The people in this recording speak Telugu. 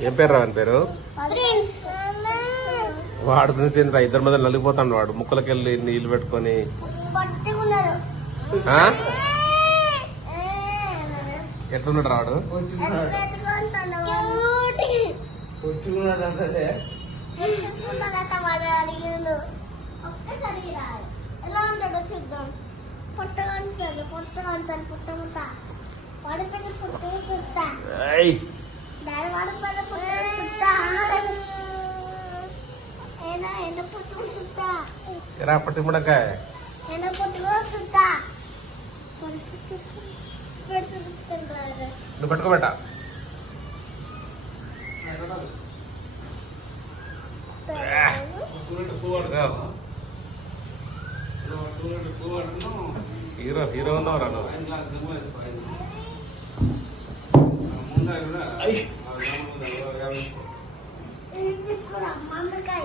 ఏం పేరు రావని పేరు వాడు నుంచి ఇద్దరి మధ్య నలిగిపోతాడు వాడు ముక్కలకెళ్ళి నీళ్లు పెట్టుకొని ఎట్లున్నాడు రాడు ఎలా ఉంటాడో చెప్దాం పొట్టగంటాడు పొట్టగంటాను పుట్టముట్ట వాడిపోయిన పుట్టగా సుత్తా దాని వాడిపోయిన పుట్టగా సుత్తా ఏనా ఎన్న పుట్టగా సుత్తా ఎరా పట్టి ముడకాయ ఎన్న పుట్టగా సుత్తా నువ్వు పెట్టుకోబెట్ట హీరో ఉన్నావు రా మామిడికాయ